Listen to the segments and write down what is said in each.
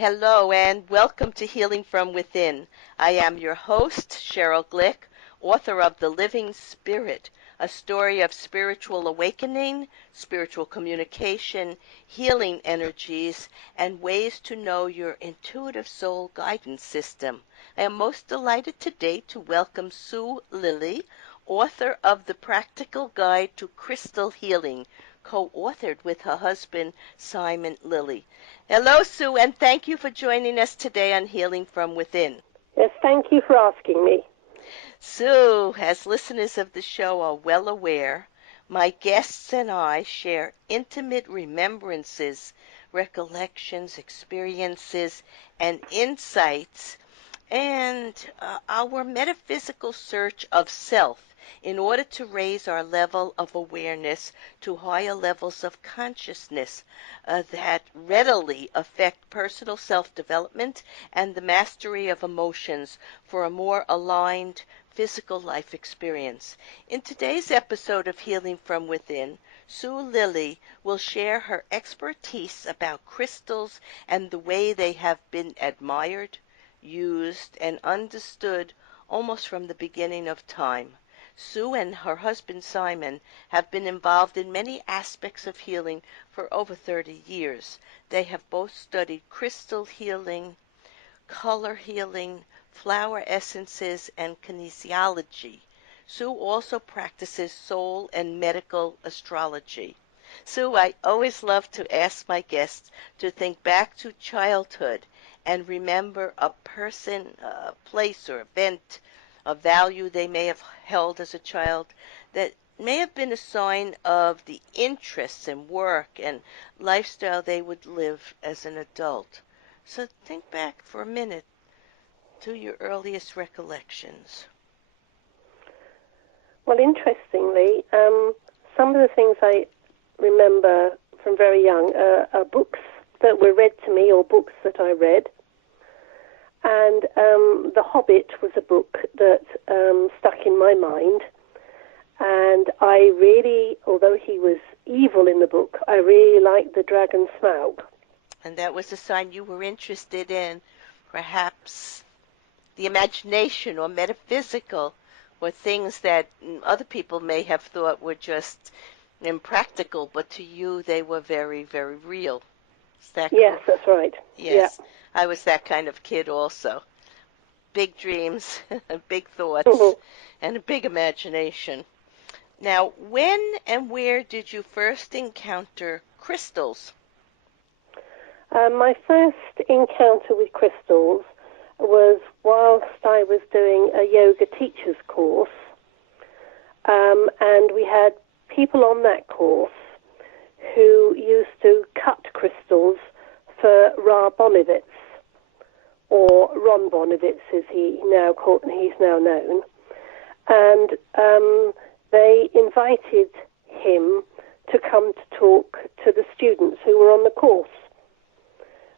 Hello and welcome to Healing from Within. I am your host, Sheryl Glick, author of The Living Spirit, a story of spiritual awakening, spiritual communication, healing energies, and ways to know your intuitive soul guidance system. I am most delighted today to welcome Sue Lilly, author of The Practical Guide to Crystal Healing, co-authored with her husband, Simon Lilly. Hello, Sue, and thank you for joining us today on Healing from Within. Yes, thank you for asking me. Sue, as listeners of the show are well aware, my guests and I share intimate remembrances, recollections, experiences, and insights, and our metaphysical search of self in order to raise our level of awareness to higher levels of consciousness that readily affect personal self-development and the mastery of emotions for a more aligned physical life experience. In today's episode of Healing from Within, Sue Lilly will share her expertise about crystals and the way they have been admired, used, and understood almost from the beginning of time. Sue and her husband Simon have been involved in many aspects of healing for over 30 years. They have both studied crystal healing, color healing, flower essences, and kinesiology. Sue also practices soul and medical astrology. Sue, I always love to ask my guests to think back to childhood and remember a person, a place, or event, a value they may have held as a child that may have been a sign of the interests and work and lifestyle they would live as an adult. So think back for a minute to your earliest recollections. Well, interestingly, some of the things I remember from very young are books that were read to me or books that I read. And The Hobbit was a book that stuck in my mind. And I really, although he was evil in the book, I really liked the dragon Smaug. And that was a sign you were interested in perhaps the imagination or metaphysical or things that other people may have thought were just impractical, but to you they were very, very real. Is that Yes, correct? that's right. Yes. Yeah. I was that kind of kid also. Big dreams, big thoughts, and a big imagination. Now, when and where did you first encounter crystals? My first encounter with crystals was whilst I was doing a yoga teacher's course, and we had people on that course who used to cut crystals for Ra Bonivitz, or Ron Bonivitz as he's now known, and they invited him to come to talk to the students who were on the course.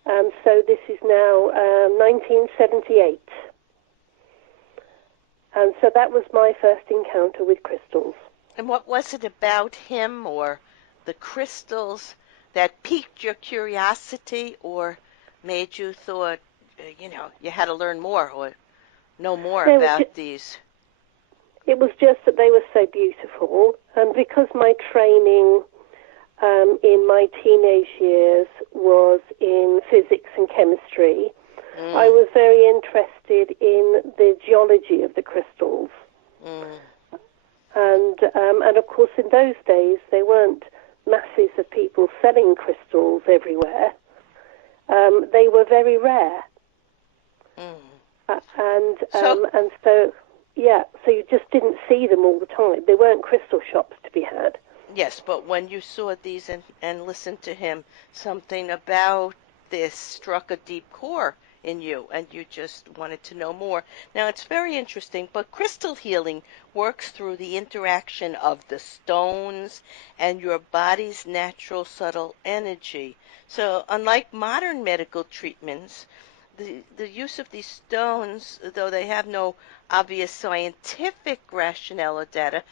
So this is now 1978. And so that was my first encounter with crystals. And what was it about him or the crystals that piqued your curiosity or made you thought, you had to learn more or know more about these? It was just that they were so beautiful. And because my training in my teenage years was in physics and chemistry, I was very interested in the geology of the crystals. And of course, in those days, there weren't masses of people selling crystals everywhere. They were very rare. So you just didn't see them all the time. There weren't crystal shops to be had. Yes, but when you saw these and listened to him, something about this struck a deep core in you, and you just wanted to know more. Now, it's very interesting, but crystal healing works through the interaction of the stones and your body's natural subtle energy. So, unlike modern medical treatments, the use of these stones, though they have no obvious scientific rationale or data,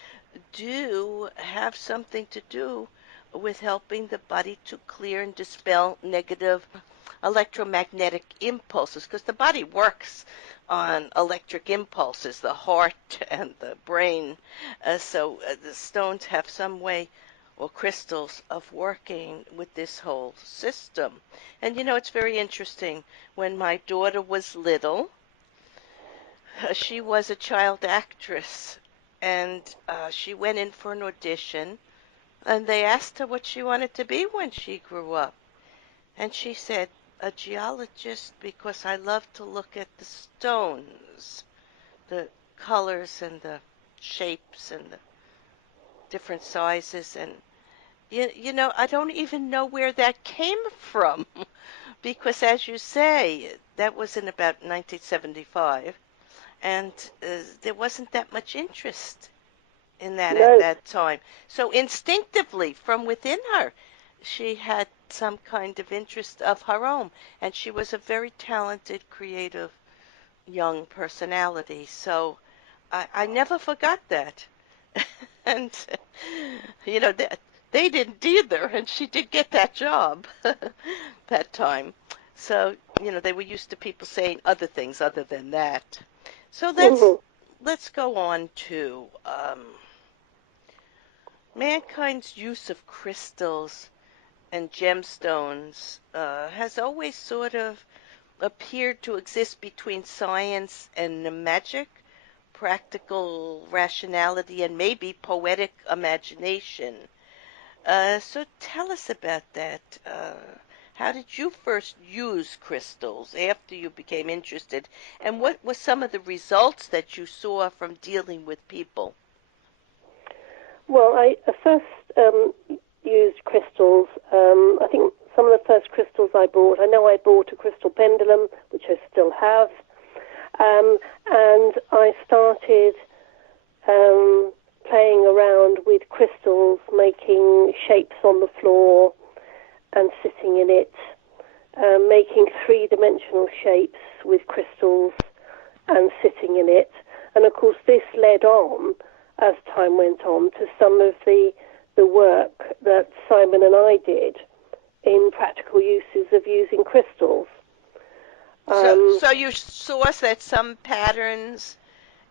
do have something to do with helping the body to clear and dispel negative electromagnetic impulses, because the body works on electric impulses, the heart and the brain. So the stones have some way, or crystals, of working with this whole system. And it's very interesting. When my daughter was little, she was a child actress, and she went in for an audition, and they asked her what she wanted to be when she grew up. And she said, a geologist, because I love to look at the stones, the colors and the shapes and the different sizes. And, I don't even know where that came from, because as you say, that was in about 1975, and there wasn't that much interest in that at No. that time. So instinctively, from within her, she had some kind of interest of her own, and she was a very talented, creative young personality. So I never forgot that. And, they didn't either, and she did get that job that time. So, they were used to people saying other things other than that. So let's go on to mankind's use of crystals and gemstones has always sort of appeared to exist between science and magic, practical rationality, and maybe poetic imagination. So tell us about that. How did you first use crystals after you became interested, and what were some of the results that you saw from dealing with people? Well, I first used crystals. I think some of the first crystals I bought, I know I bought a crystal pendulum, which I still have, and I started playing around with crystals, making shapes on the floor and sitting in it, making three-dimensional shapes with crystals and sitting in it. And of course this led on, as time went on, to some of the work that Simon and I did in practical uses of using crystals. So you saw that some patterns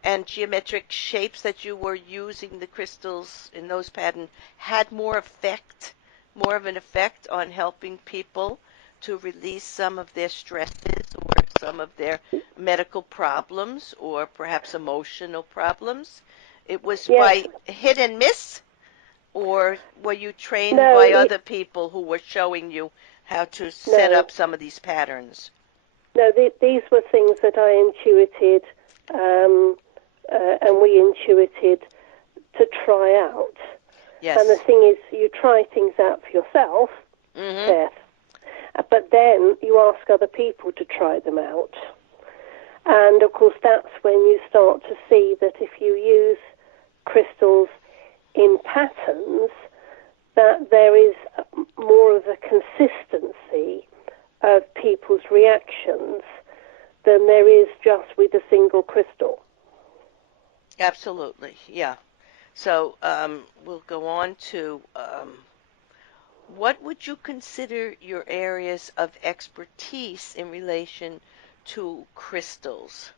and geometric shapes that you were using the crystals in those patterns had more of an effect on helping people to release some of their stresses or some of their medical problems or perhaps emotional problems. It was Yes. by hit and miss, or were you trained No, by other people who were showing you how to set no. up some of these patterns? No, these were things that I intuited, and we intuited to try out. Yes. And the thing is, you try things out for yourself, Beth, but then you ask other people to try them out. And of course, that's when you start to see that if you use crystals in patterns, that there is more of a consistency of people's reactions than there is just with a single crystal. Absolutely, yeah. So we'll go on to what would you consider your areas of expertise in relation to crystals?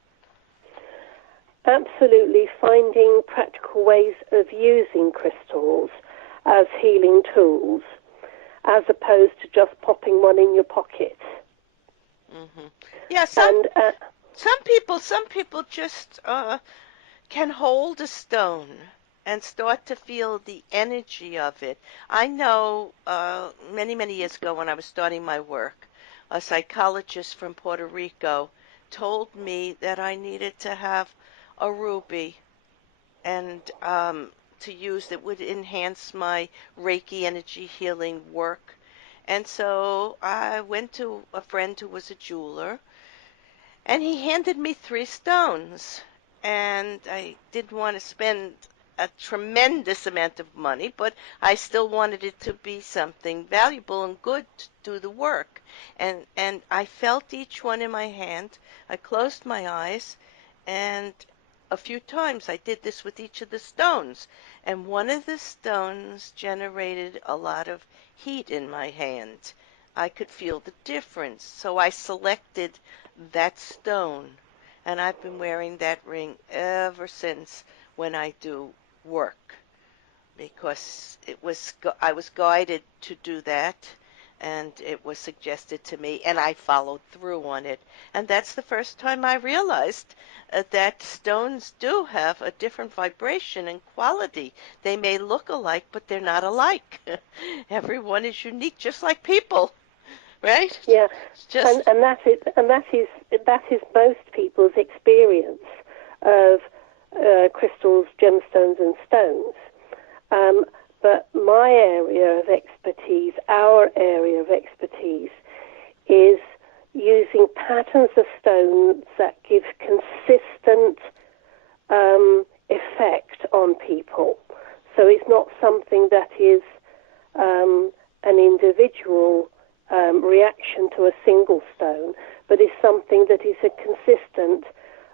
Absolutely, finding practical ways of using crystals as healing tools, as opposed to just popping one in your pocket. Mm-hmm. Yeah, And some people just can hold a stone and start to feel the energy of it. I know many, many years ago when I was starting my work, a psychologist from Puerto Rico told me that I needed to have a ruby and to use that would enhance my Reiki energy healing work. And so I went to a friend who was a jeweler, and he handed me 3 stones. And I didn't want to spend a tremendous amount of money, but I still wanted it to be something valuable and good to do the work. And I felt each one in my hand. I closed my eyes, and a few times I did this with each of the stones. And one of the stones generated a lot of heat in my hand. I could feel the difference. So I selected that stone, and I've been wearing that ring ever since when I do work, because I was guided to do that, and it was suggested to me, and I followed through on it. And that's the first time I realized that stones do have a different vibration and quality. They may look alike, but they're not alike. Everyone is unique, just like people, right? Yeah, Just and that is most people's experience of crystals, gemstones, and stones. But my area of expertise, our area of expertise, is using patterns of stones that give consistent effect on people. So it's not something that is an individual reaction to a single stone, but is something that is a consistent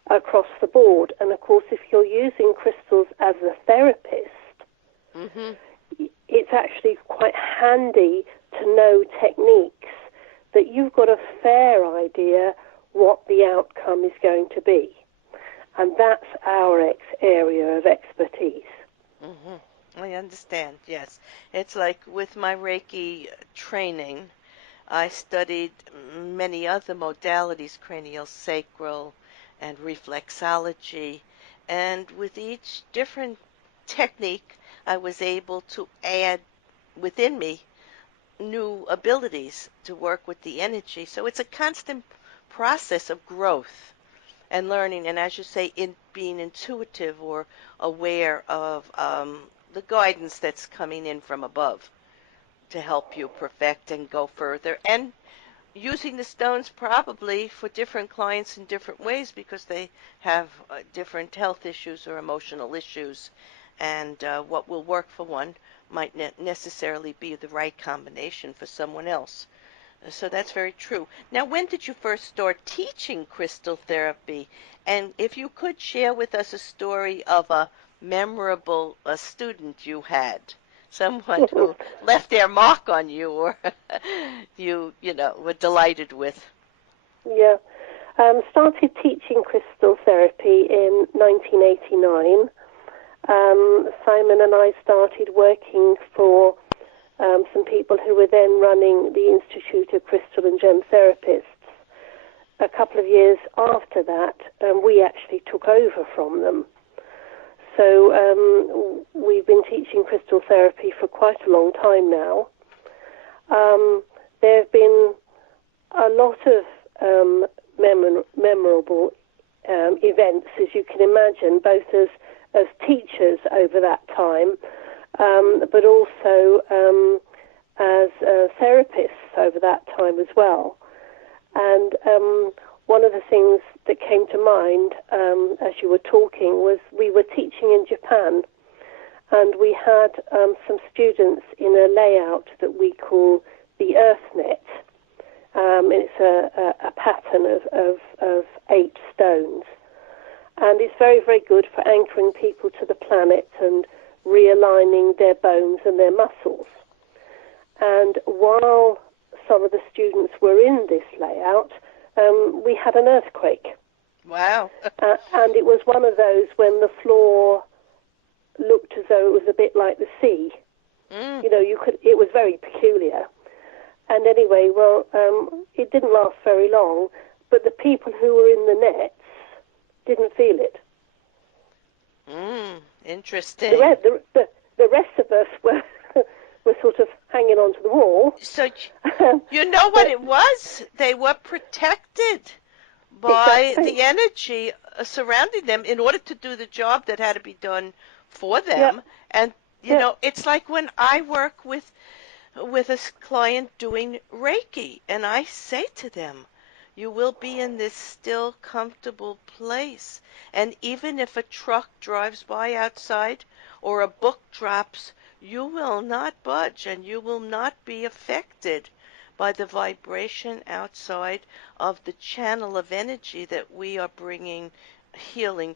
across the board. And of course, if you're using crystals as a therapist, mm-hmm. it's actually quite handy to know techniques that you've got a fair idea what the outcome is going to be. And that's our area of expertise. Mm-hmm. I understand, yes. It's like with my Reiki training, I studied many other modalities, cranial sacral and reflexology, and with each different technique, I was able to add within me new abilities to work with the energy. So it's a constant process of growth and learning, and as you say, in being intuitive or aware of the guidance that's coming in from above to help you perfect and go further, and using the stones probably for different clients in different ways because they have different health issues or emotional issues, and what will work for one might not necessarily be the right combination for someone else. So that's very true. Now, when did you first start teaching crystal therapy? And if you could share with us a story of a memorable student you had, someone who left their mark on you or you were delighted with. Yeah. Started teaching crystal therapy in 1989. Simon and I started working for some people who were then running the Institute of Crystal and Gem Therapists. A couple of years after that, we actually took over from them. So we've been teaching crystal therapy for quite a long time now. There have been a lot of memorable events, as you can imagine, both as teachers over that time, but also as therapists over that time as well. And one of the things that came to mind as you were talking was we were teaching in Japan, and we had some students in a layout that we call the EarthNet. It's a pattern of 8 stones, and it's very, very good for anchoring people to the planet and realigning their bones and their muscles. And while some of the students were in this layout, we had an earthquake. Wow. And it was one of those when the floor looked as though it was a bit like the sea. Mm. It was very peculiar. And anyway, well, it didn't last very long, but the people who were in the nets didn't feel it. Interesting. The rest of us were sort of hanging onto the wall. So you know what it was? They were protected by the energy surrounding them in order to do the job that had to be done for them. Yeah. And it's like when I work with a client doing Reiki, and I say to them, you will be in this still, comfortable place. And even if a truck drives by outside or a book drops, you will not budge and you will not be affected by the vibration outside of the channel of energy that we are bringing healing,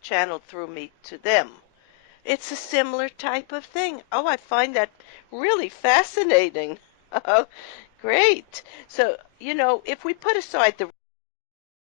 channeled through me to them. It's a similar type of thing. Oh, I find that really fascinating. Oh, Great. So, if we put aside the